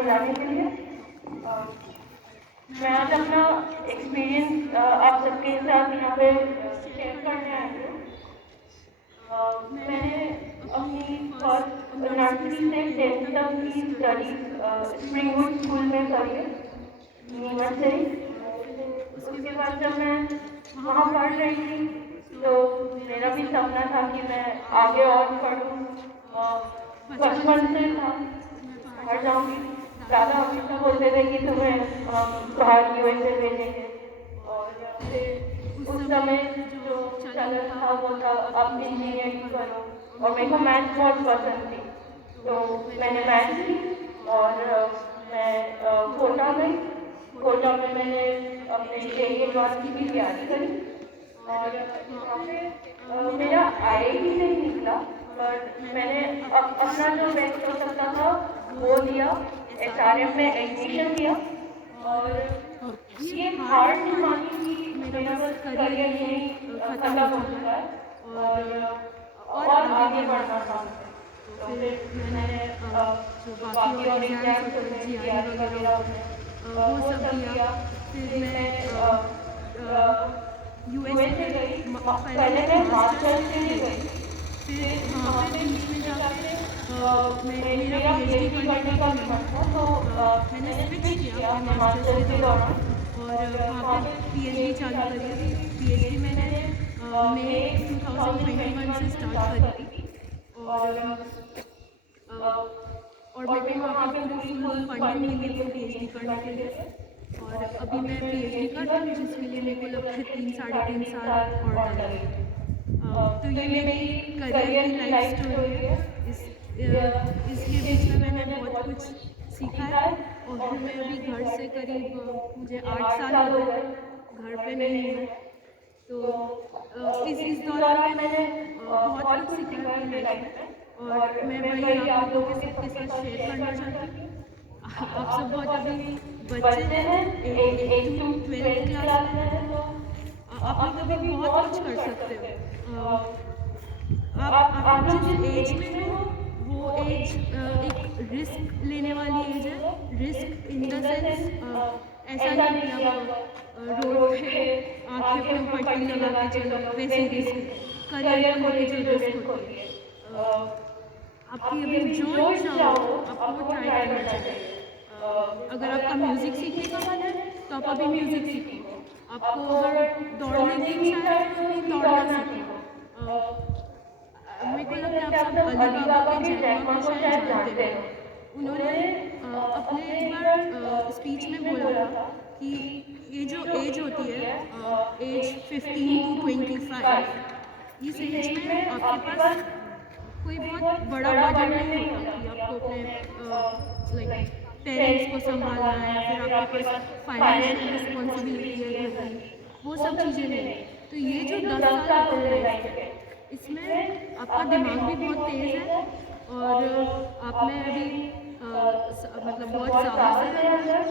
मुझे जाने के लिए। मैं आज अपना एक्सपीरियंस आप सबके साथ यहाँ पे शेयर करने आई हूँ। मैंने अपनी फर्स्ट नर्सरी से 10th तक की स्टडी स्प्रिंगवुड स्कूल में करी है, नीमच से ही। उसके बाद जब मैं वहाँ पढ़ रही थी तो मेरा भी सपना था कि मैं आगे और पढ़ूँ। बचपन से था बाहर जाऊँगी। दादा हमेशा बोलते थे कि तुम्हें बाहर यूएसए भेजेंगे, और फिर उस समय जो चलन था वो था अब इंजीनियरिंग करो, और मेरे को मैथ्स बहुत पसंद थी, तो मैंने मैथ्स ली। और मैं कोटा में मैंने अपने जेईई एडवांस की भी तैयारी करी, और वहाँ पे मेरा आईआईटी से ही निकला, पर मैंने अपना जो बेस्ट हो सकता था वो दिया, एसआरएम में एडमिशन दिया। और ये हार नहीं मानी कि मेरा बस करियर यहीं खत्म हो चुका है, और आगे बढ़ना था। तो फिर मैंने जो बाकी और एग्जाम्स होते हैं जीआरई वगैरह होते हैं वो सब दिया। फिर मैं यूएसए गई। पहले मैं मास्टर्स के लिए गई, फिर वहाँ पे बीच में जाके मेरा पीएचडी करने का भी मन था, तो मैंने स्विच किया अपने मास्टर्स के दौरान, और वहाँ पे पीएचडी चालू करी। पीएचडी मैंने मई 2021 से स्टार्ट करी थी, और मेरे को वहाँ पे पूरी फुल फंडिंग मिली थी पीएचडी करने के लिए। और अभी मैं पीएचडी कर रही हूँ, जिसके लिए मेरे को लगता है 3-3.5 साल और लगेंगे। तो ये मेरी करियर की लाइफ स्टोरी है। इसके बीच में मैंने बहुत कुछ सीखा है, और मैं अभी घर से करीब मुझे 8 साल हो गए घर पे नहीं हूँ। तो इस दौरान मैंने बहुत कुछ सीखा है अपनी लाइफ में, और मैं वही आप लोगों के सबके साथ शेयर करना चाहती हूँ। आप सब बहुत अभी बच्चे हैं, 8 to 12 क्लास में हैं, तो आप लोग अभी बहुत कुछ कर सकते हो। आप जिस एज में हो वो एज एक रिस्क लेने वाली एज है। रिस्क इन द सेंस ऐसा नहीं कि आप रोड पे आंखें पे पट्टी लगा के चलो, वैसी रिस्क। करियर को लेके जो रिस्क होती है, आपकी अभी जो इच्छा हो आपको वो ट्राई करना चाहिए। अगर आपका म्यूज़िक सीखने का मन है तो आप अभी म्यूज़िक सीखो। आपको अगर दौड़ने की इच्छा है तो अभी दौड़ना सीखो। मेरे को लगता है आप सब अली बाबा के जैक मा को शायद जानते हो। उन्होंने अपने एक बार स्पीच में बोला था कि ये जो एज होती है, एज 15 to 25, इस एज में आपके पास कोई बहुत बड़ा बर्डन नहीं होता कि आपको अपने लाइक पेरेंट्स को संभालना है, या फिर आपके पास फाइनेंशियल रिस्पॉन्सिबिलिटी है घर की, वो सब चीज़ें नहीं। तो ये जो 10 साल होते हैं लाइफ के, इसमें आपका दिमाग भी बहुत तेज़ है, और आप में अभी मतलब बहुत साहस है अंदर,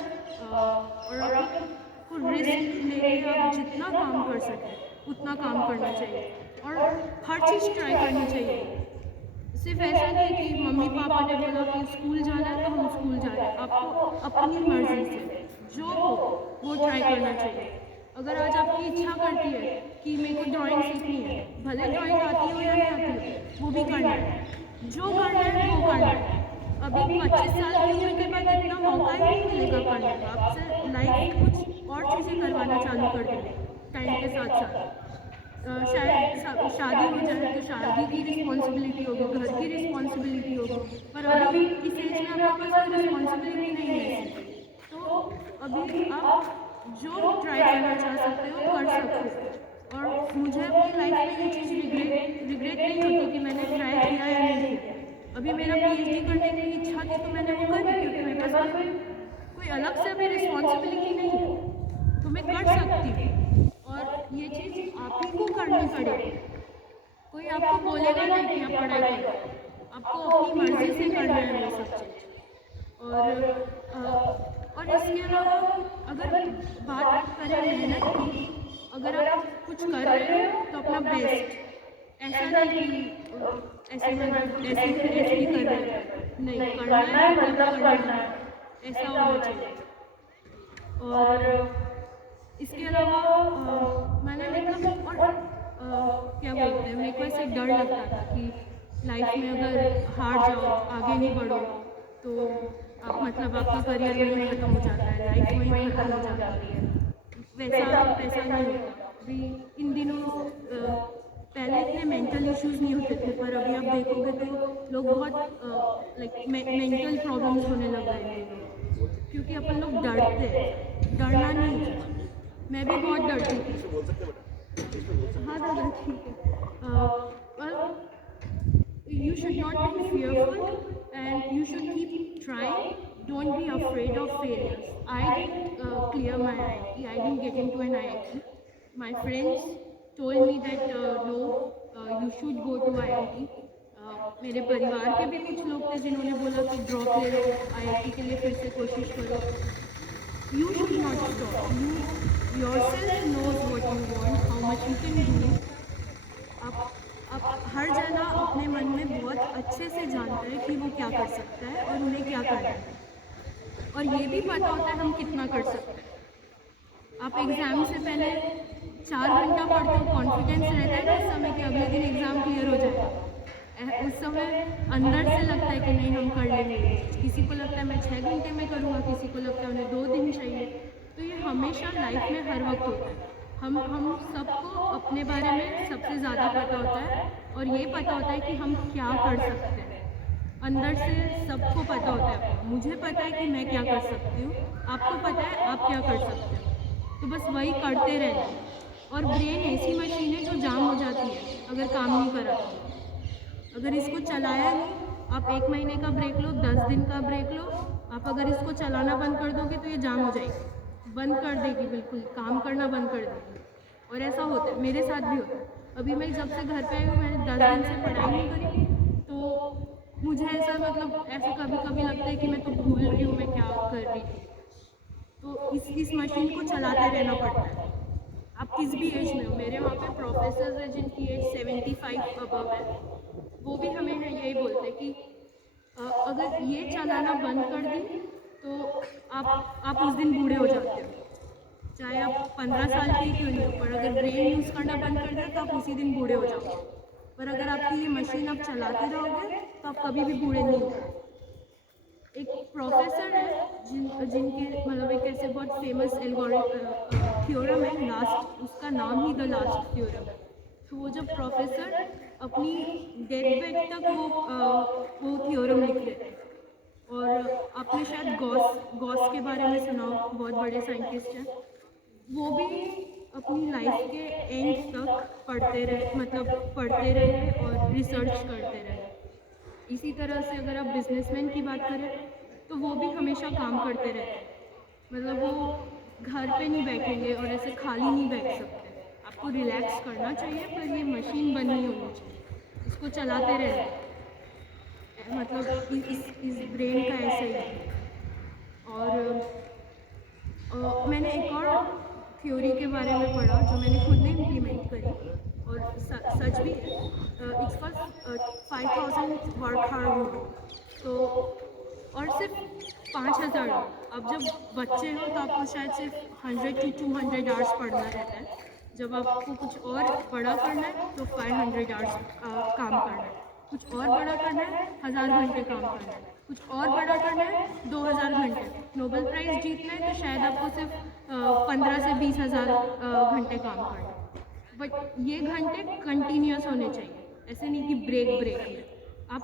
और आपको रिस्क लेके आप जितना काम कर सकें उतना काम करना चाहिए, और हर चीज़ ट्राई करनी चाहिए। सिर्फ ऐसा नहीं कि मम्मी पापा ने बोला कि स्कूल जाना है तो हम स्कूल जा रहे हैं। आपको अपनी मर्ज़ी से जो हो वो ट्राई करना चाहिए। अगर आज आपकी इच्छा करती है कि मेरे को ड्राइंग सीखनी है, भले ड्राइंग आती हो या नहीं आती हो, वो भी करना है। जो करना है वो करना है। अभी 25 साल की उम्र के बाद इतना मौका ही नहीं मिलेगा करने का। आपसे लाइफ में कुछ और चीज़ें करवाना चालू कर देंगे टाइम के साथ साथ। शायद शादी हो जाए तो शादी की रिस्पॉन्सिबिलिटी होगी, घर की रिस्पॉन्सिबिलिटी होगी, पर अभी इस एज में आपके पास कोई रिस्पॉन्सिबिलिटी नहीं है। तो अभी आप जो ट्राई करना चाह सकते हो कर सकते हो। और मुझे अपनी लाइफ में ये चीज़ रिग्रेट नहीं होती कि मैंने ट्राई किया या नहीं किया। अभी मेरा पीएचडी करने की इच्छा थी तो मैंने वो करी, क्योंकि मेरे पास कोई अलग से अभी रिस्पॉन्सिबिलिटी नहीं है, तो मैं कर सकती हूँ। और ये चीज़ आप ही को करनी पड़ेगी। कोई आपको बोलेगा नहीं कि आप पढ़ाई करो, आपको अपनी मर्ज़ी से करना है वो सब चीज़। और इसके अलावा अगर बात करें मेहनत की, अगर आप कुछ कर रहे हो तो अपना बेस्ट, ऐसा नहीं कि ऐसे मतलब ऐसे ही कर रहे हो, नहीं, करना है मतलब करना है। ऐसा होना चाहिए। और इसके अलावा मैंने मतलब और क्या बोलते हैं, मेरे को ऐसे डर लगता था कि लाइफ में अगर हार जाओ, आगे नहीं बढ़ो, तो आप मतलब आपका करियर वहीं ख़त्म हो जाता है, लाइफ वहीं ख़त्म हो जाती है। वैसा वैसा नहीं होता। अभी इन दिनों पहले इतने मेंटल इश्यूज़ नहीं होते थे, पर अभी आप देखोगे तो लोग बहुत लाइक मेंटल प्रॉब्लम्स होने लग गए इन दिनों, क्योंकि अपन लोग डरते हैं। डरना नहीं है, मैं भी बहुत डरती थी। हाँ दादा ठीक है। well, you should not be fearful and you should keep trying. Don't be afraid of failures. I didn't clear my IIT. I didn't get into an IIT. My friends told me that no, you should go to IIT. मेरे परिवार के भी कुछ लोग थे जिन्होंने बोला कि ड्रॉप ले लो, IIT के लिए फिर से कोशिश करो। You should not stop. You yourself knows what you want, how much you can do. आप हर जना अपने मन में बहुत अच्छे से जानता है कि वो क्या कर सकता है और उन्हें क्या करना है, और ये भी पता होता है हम कितना कर सकते हैं। आप एग्ज़ाम से पहले 4 घंटा पढ़ते हो, कॉन्फिडेंस रहता है ना उस समय कि अगले दिन एग्ज़ाम क्लियर हो जाएगा। उस समय अंदर से लगता है कि नहीं हम कर लेंगे ये चीज़। किसी को लगता है मैं 6 घंटे में करूँगा, किसी को लगता है उन्हें 2 दिन चाहिए। तो ये हमेशा लाइफ में हर वक्त होता है। हम सबको अपने बारे में सबसे ज़्यादा पता होता है, और ये पता होता है कि हम क्या कर सकते हैं। अंदर से सबको पता होता है। मुझे पता है कि मैं क्या कर सकती हूँ, आपको पता है आप क्या कर सकते हो। तो बस वही करते रहना। और ब्रेन ऐसी मशीन है जो जाम हो जाती है अगर काम नहीं करा तो। अगर इसको चलाया नहीं, आप 1 महीने का ब्रेक लो, 10 दिन का ब्रेक लो, आप अगर इसको चलाना बंद कर दोगे तो ये जाम हो जाएगी, बंद कर देगी, बिल्कुल काम करना बंद कर देगी। और ऐसा होता है, मेरे साथ भी होता है। अभी मैं जब से घर पे आई हूँ, मैंने 10 दिन से पढ़ाई नहीं करी, तो मुझे ऐसा मतलब ऐसा कभी कभी लगता है कि मैं तो भूल रही हूँ मैं क्या कर रही थी। तो इस मशीन को चलाते रहना पड़ता है। आप किस भी एज में हो, मेरे वहाँ पे प्रोफेसर हैं जिनकी एज 75 अबव है, वो भी हमें यही बोलते हैं कि अगर ये चलाना बंद कर दी तो आप उस दिन बूढ़े हो जाते हो, चाहे आप 15 साल के ही क्यों नहीं हो, पर अगर ब्रेन यूज़ करना बंद कर दिया तो आप उसी दिन बूढ़े हो जाओगे। पर अगर आपकी ये मशीन आप चलाते रहोगे तो आप कभी भी बूढ़े नहीं होगे। एक प्रोफेसर है जिनके मतलब एक ऐसे बहुत फेमस थ्योरम है लास्ट, उसका नाम ही द लास्ट थ्योरम है। तो वो जब प्रोफेसर अपनी डेथ बेड तक वो थ्योरम लिख देते, और आपने शायद गॉस के बारे में सुना हो, बहुत बड़े साइंटिस्ट हैं। वो भी अपनी लाइफ के एंड तक पढ़ते रहे और रिसर्च करते रहे। इसी तरह से अगर आप बिजनेसमैन की बात करें तो वो भी हमेशा काम करते रहते हैं। मतलब वो घर पे नहीं बैठेंगे और ऐसे खाली नहीं बैठ सकते। आपको रिलैक्स करना चाहिए, पर ये मशीन बंद नहीं होनी चाहिए, इसको चलाते रहना। मतलब इस ब्रेन का ऐसा ही है। और मैंने एक और थ्योरी के बारे में पढ़ा जो मैंने खुद ने इम्प्लीमेंट करी, और सच भी है। It's called 5000 work hard rule. तो और सिर्फ 5000, अब जब बच्चे हो तो आपको शायद सिर्फ 100 to 200 आवर्स पढ़ना रहता है। जब आपको कुछ और बड़ा करना है तो 500 आवर्स काम करना है, कुछ और बड़ा करना है 1000 घंटे काम करना है, कुछ और बड़ा करना है 2000 घंटे। नोबेल प्राइज़ जीतना है तो शायद आपको सिर्फ 15 से 20,000 घंटे काम करना है। बट ये घंटे कंटिन्यूस होने चाहिए, ऐसे नहीं कि ब्रेक में। आप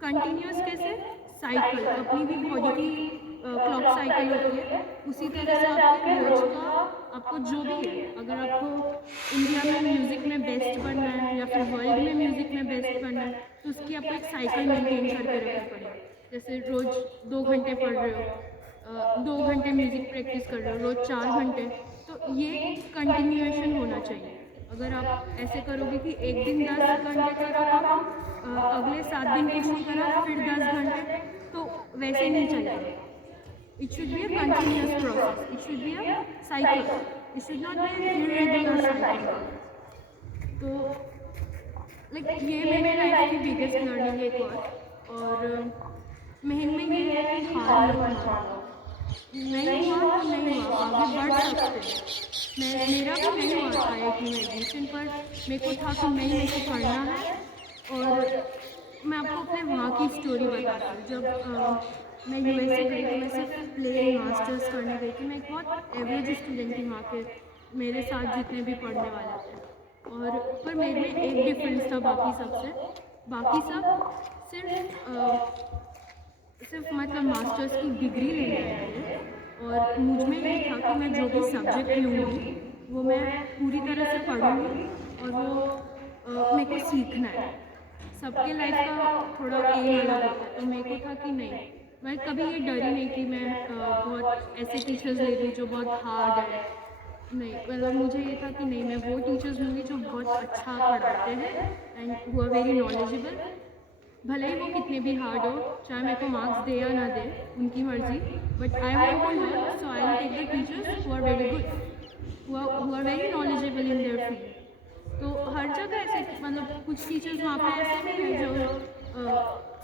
कंटिन्यूस कैसे, साइकिल, अपनी भी बॉडी की क्लॉक साइकिल होती है, उसी तरह से आपके रोज का आपको जो भी है, अगर आपको इंडिया में म्यूज़िक में बेस्ट बनना है या फिर वर्ल्ड में म्यूज़िक में बेस्ट बनना है, तो उसकी आपको एक साइकिल मेंटेन करके रखनी पड़ेगी। जैसे रोज़ 2 घंटे पढ़ रहे हो, 2 घंटे म्यूज़िक प्रैक्टिस कर रहे हो, रोज़ 4 घंटे, तो ये कंटिन्यूएशन होना चाहिए। अगर आप ऐसे करोगे कि एक दिन 10 घंटे करा काम, अगले 7 दिन कुछ नहीं करा, फिर 10 घंटे, तो वैसे नहीं चलेगा। It should be a continuous process, it should be a cycle, it should not be an irregular cycle. तो लाइक ये मेरे लाइफ की बिगेस्ट लर्निंग है एक और मेन में ये है कि हार मत मानो। नहीं हुआ तो नहीं हुआ, आगे बढ़ सकते हैं। मेरा भी नहीं हुआ आईआईटी में एडमिशन, पर मेरे को था कि नहीं, मेरे को करना है। और मैं आपको अपने वहाँ की स्टोरी बताती हूँ। जब मैं यूएसए गई तो मैं सिर्फ प्लेन मास्टर्स करने गई थी। मैं एक बहुत एवरेज स्टूडेंट थी वहाँ के, मेरे साथ जितने भी पढ़ने वाले थे। और पर मेरे में एक डिफरेंस था बाकी सबसे। बाकी सब सिर्फ मतलब मास्टर्स की डिग्री लेने आए थे, और मुझ में ये था कि मैं जो भी सब्जेक्ट लूँगी वो मैं पूरी तरह से पढ़ूँगी, और वो मेरे को सीखना है। सबके लाइफ का थोड़ा एम अलग होता है, तो मेरे को था कि नहीं, मैं कभी ये डरी नहीं कि मैं बहुत ऐसे टीचर्स ले लूँ जो बहुत हार्ड है। नहीं, मतलब मुझे ये था कि नहीं, मैं वो टीचर्स लूँगी जो बहुत अच्छा पढ़ाते हैं and who are very knowledgeable. भले ही वो कितने भी हार्ड हो, चाहे मेरे को मार्क्स दे या ना दे, उनकी मर्जी, but I want to learn, so I will take the teachers who are very good, who are very knowledgeable in their field. तो हर जगह ऐसे, मतलब कुछ टीचर्स वहाँ पे ऐसे भी हैं जो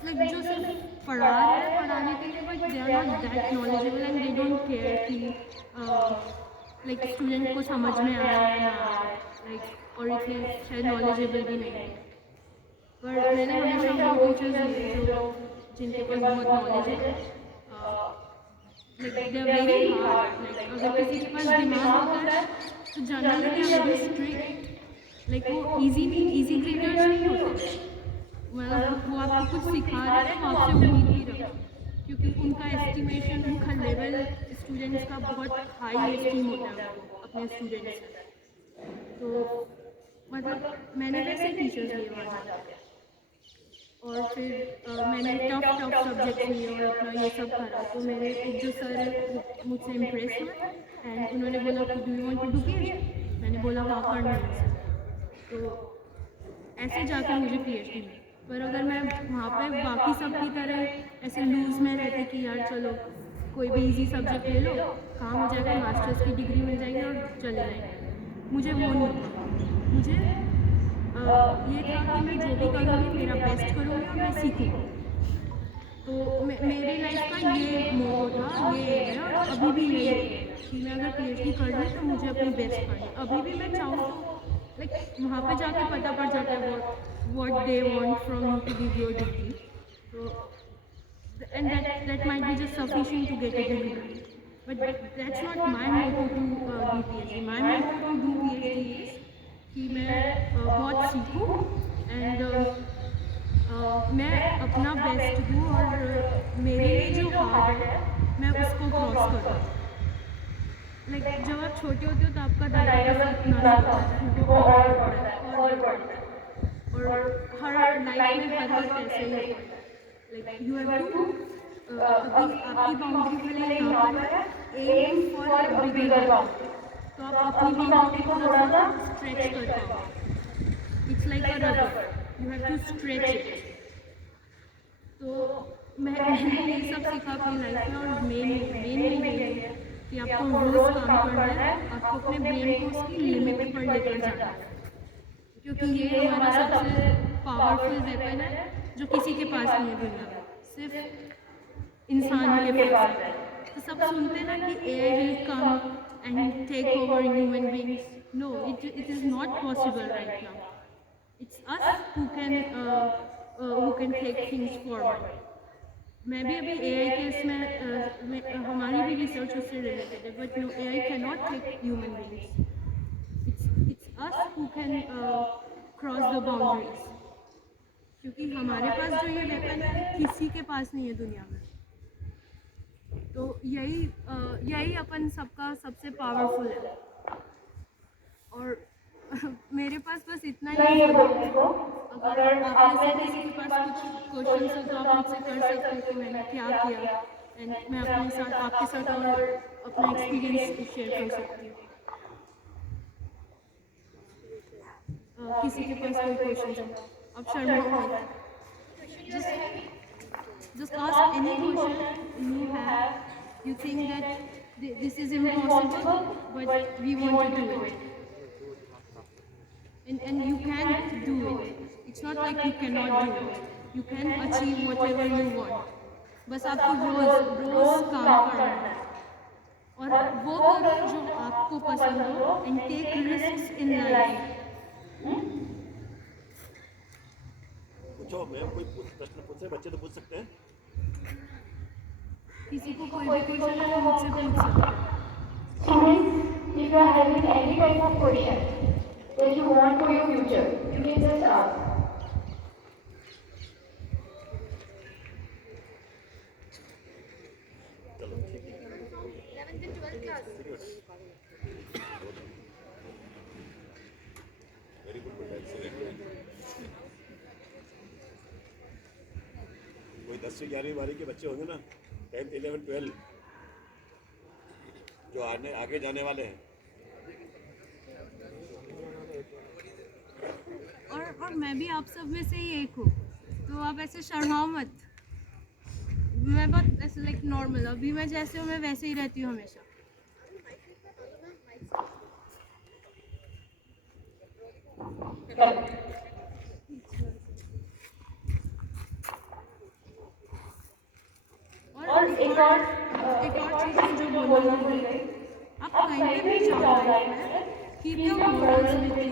जो सिर्फ पढ़ा रहे हैं पढ़ाने के लिए, but they are not that knowledgeable and they don't care कि स्टूडेंट को समझ में आए या ना आए, और इतने शायद नॉलेजेबल भी नहीं है। पर मैंने हमेशा वो टीचर्स लिए जो जिनके पास बहुत नॉलेज है। They are very hard. अगर किसी के पास दिमाग होता है तो generally they are very strict. वो इजी ग्रेडर्स नहीं होते, मतलब वो आपको कुछ सिखा रहे हैं तो आपसे उम्मीद भी रखो, क्योंकि उनका एस्टिमेशन, उनका लेवल स्टूडेंट्स का बहुत हाई एस्टीम होता है उनको अपने स्टूडेंट्स से। तो मतलब मैंने वैसे टीचर्स लिए वहाँ जाकर, और फिर मैंने टफ सब्जेक्ट्स लिए और अपना ये सब करा। तो मेरे एक जो सर है वो मुझसे इम्प्रेस हुए एंड उन्होंने बोला कि do you want to do PhD. मैंने बोला हाँ, करना है सर। तो ऐसे जाकर मुझे पीएचडी मिली। पर अगर मैं वहाँ पे बाकी सब की तरह ऐसे लूज में रहती कि यार चलो कोई भी इजी सब्जेक्ट ले लो, काम हो जाएगा, मास्टर्स की डिग्री मिल जाएगी और चले जाएंगे, मुझे वो नहीं था। मुझे ये था कि मैं जो भी करूँगी मेरा बेस्ट करूँगी और मैं सीखूँगी। तो मेरे लाइफ का ये मोटो था, ये है, और अभी भी यही है कि मैं अगर पीएचडी कर लूँ तो मुझे अपनी बेस्ट करनी। अभी भी मैं चाहूँ तो वहाँ पे जाके पता पड़ जाता है what they want from you to give your degree. So and that might be just sufficient to get a degree. But that's not my motto to do PhD. My motto to do PhD is कि मैं बहुत सीखूं and मैं अपना best दूँ, और मेरे लिए जो हार्ड है मैं उसको क्रॉस करूँ। जब आप छोटे होते हो तो आपका दायरा सीखना होता है, वो और बढ़ता है और बढ़ता है, और हर लाइफ में हर वक्त ऐसे ही होता है। यू हैव टू अभी आपकी बाउंड्री भले यहाँ पर है, एम फॉर बिगर बाउंड्री, तो आप अपनी बाउंड्री को थोड़ा सा स्ट्रेच कर पाओ। It's like a rubber, you have to stretch it. तो मैंने ये सब सीखा अपनी लाइफ में, और मेन ये है कि आपको रोज़ काम करना है, आपको अपने ब्रेन को उसकी लिमिट पर लेकर जाना है, क्योंकि ये हमारा सबसे पावरफुल वेपन है जो किसी के पास नहीं है दुनिया में, सिर्फ इंसान के पास है। तो सब सुनते हैं ना कि AI will come and take over human beings. No, it is not possible right now. It's us who can take things forward. मैं भी अभी AI के इसमें हमारी भी रिसर्च उससे रिलेटेड है, but no, AI cannot take human beings. It's us who can cross the boundaries. क्योंकि हमारे पास जो ये वेपन है किसी के पास नहीं है दुनिया में। तो यही अपन सबका सबसे पावरफुल है। और मेरे पास बस इतना ही है बोलने को। अगर आप में से किसी के पास कुछ क्वेश्चन हो तो आप मुझसे कर सकते हो कि मैंने क्या किया, एंड मैं अपने साथ आपके साथ और अपना एक्सपीरियंस शेयर कर सकती हूँ। किसी के पास कोई क्वेश्चन हो, आप शर्मा मत, just ask any question you have. You think that this is impossible, but we want to do it. And you can do it. It's not like you cannot do it. You can achieve whatever you want. बस आपको रोज काम करना है। और वो करो जो आपको पसंद हो and take risks in life. पूछो, मैं कोई प्रश्न पूछ रहे, बच्चे तो पूछ सकते हैं। किसी को कोई भी क्वेश्चन है वो मुझसे पूछ सकता है। Students, if you are having any type of question that you want for your future, you can just ask. चलो ठीक है। 11th and 12th class. Very good बेटा। कोई 10वीं 11वीं बारी के बच्चे होंगे ना, 10th 11th 12 जो आगे जाने वाले हैं। और मैं भी आप सब में से ही एक हूँ, तो आप ऐसे शर्माओ मत। मैं बहुत ऐसे लाइक नॉर्मल, अभी मैं जैसे हूँ मैं वैसे ही रहती हूँ हमेशा। और एक और चीज़ है जो बोलना भूल गई, आप कहीं पे भी जाओ लाइफ में, keep your morals with you.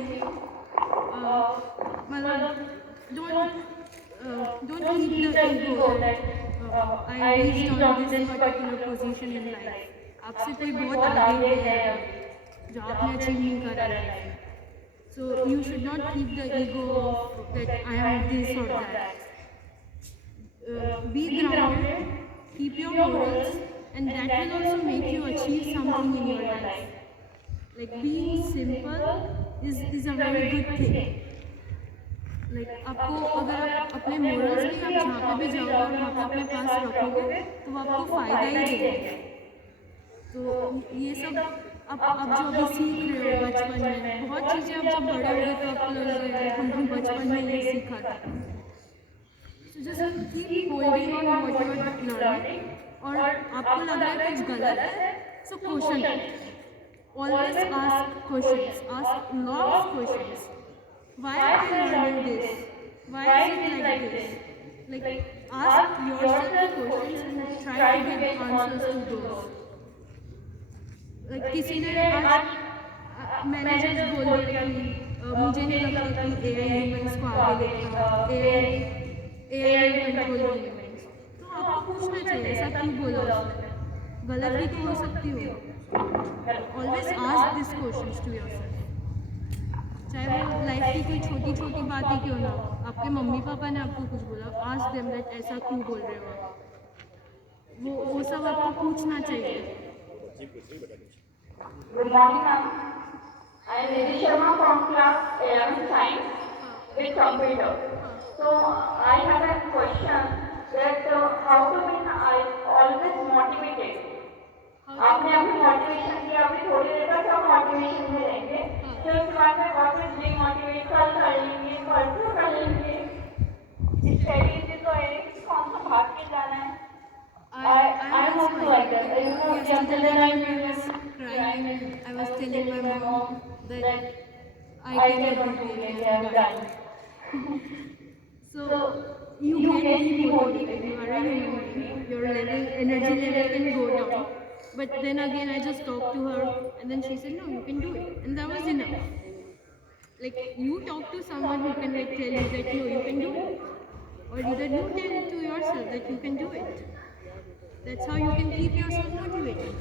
मतलब don't keep the ego that I reached on this particular position in life. आपसे कोई बहुत आगे है अभी जो आपने अचीव नहीं करा लाइफ में, so you should not keep the ego of that I am this और that. Be grounded, keep your morals, and that will also make you achieve something in your life. Like being simple is a very good thing. Like आपको अगर आप अपने morals भी आप जहाँ पे भी जाओगे और वहाँ पे अपने पास रखोगे तो वो आपको फ़ायदा ही देगा। तो ये सब आप जो अभी सीख रहे हो बचपन में, बहुत चीज़ें आप जब बड़े होगे तो आपको लगेगा हम बचपन में ये सीखा था। So just keep holding on what you are learning, और आपको लग रहा है कुछ गलत है, so question it. Always ask questions, ask lots of questions. Why am I learning this? Why is it like this? Like ask yourself questions and try to get answers to those. Like किसी ने आज मैंने जब बोल दिया कि मुझे नहीं लगता कि AI ह्यूमंस को आगे लेगा, AI कंट्रोल ह्यूमंस, तो आपको पूछना चाहिए ऐसा क्यों बोला उसने, गलत भी तो हो सकती हो। Always ask this questions to yourself, चाहे वो लाइफ की कोई छोटी छोटी बात ही क्यों ना हो। आपके मम्मी पापा ने आपको कुछ बोला, आस्क देम दैट ऐसा क्यों बोल रहे हो आप, वो सब आपको पूछना चाहिए। Good morning, ma'am. I am Nidhi Sharma from class 11 Science with computer. So I have a question that how to be always motivated. आपने अभी मोटिवेशन किया, अभी थोड़ी देर बाद हम मोटिवेशन में रहेंगे, फिर उसके बाद में ऑलवेज बी मोटिवेट, कल कर लेंगे, परसों कर लेंगे। स्टडी से तो कौन सा भाग के जाना है। I am also like that. You know, yesterday night I was crying and I was telling my mom that I cannot do it, I am done. So you get demotivated. You are a human being. Your energy level can go down. But then again, I just talked to her, and then she said, "No, you can do it," and that was enough. Like you talk to someone who can like tell you that no, you can do it, or either you tell to yourself that you can do it. That's how you can keep yourself motivated.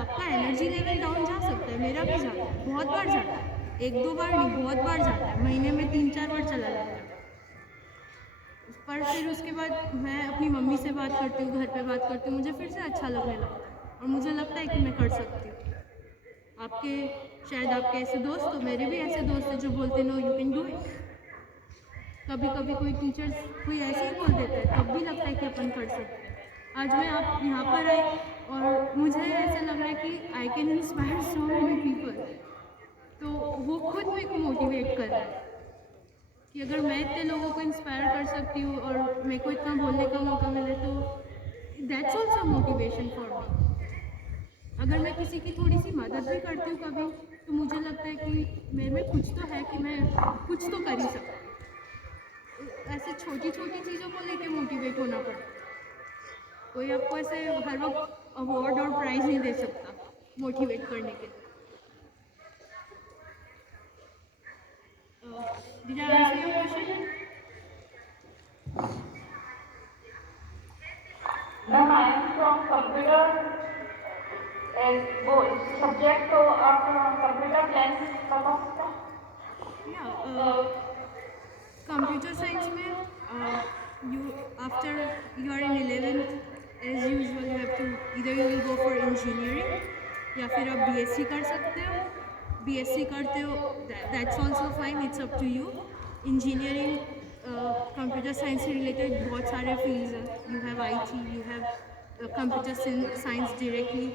आपका energy level down जा सकता है, मेरा भी जाता है, बहुत बार जाता है, एक दो बार नहीं, बहुत बार जाता है, महीने में 3-4 बार चला जाता है। पर फिर उसके बाद मैं अपनी मम्मी से बात करती हूँ, घर पे बात करती हूँ, मुझे फिर से अच्छा लगने लगता है और मुझे लगता है कि मैं कर सकती हूँ। शायद आपके ऐसे दोस्त हो, मेरे भी ऐसे दोस्त हैं जो बोलते no you can do it. कभी कभी कोई टीचर्स कोई ऐसे ही बोल देता है, तब भी लगता है कि अपन कर सकते हैं। आज मैं आप यहाँ पर आई और मुझे ऐसा लग रहा है कि I can inspire so many people, तो वो खुद मेरे को मोटिवेट कर रहा है कि अगर मैं इतने लोगों को इंस्पायर कर सकती हूँ और मेरे को इतना बोलने का मौका मिले तो that's also motivation for me. अगर मैं किसी की थोड़ी सी मदद भी करती हूँ कभी, तो मुझे लगता है कि मेरे में कुछ तो है कि मैं कुछ तो कर ही सकती हूँ। ऐसे छोटी छोटी चीज़ों को लेके मोटिवेट होना पड़ता है। कोई आपको ऐसे हर वक्त अवार्ड और प्राइज़ नहीं दे सकता मोटिवेट करने के लिए। Did I answer your question? Ma'am I am from computer वो सब्जेक्ट, तो आप कंप्यूटर क्लास बता सकते हैं? Yeah, computer science में you after you are in 11th as usual you have to either you will go for engineering या फिर आप BSc कर सकते हो। BSc करते हो that's also fine, it's up to you। engineering computer science से रिलेटेड बहुत सारे फील्ड्स हैं। you have IT, you have computer science directly,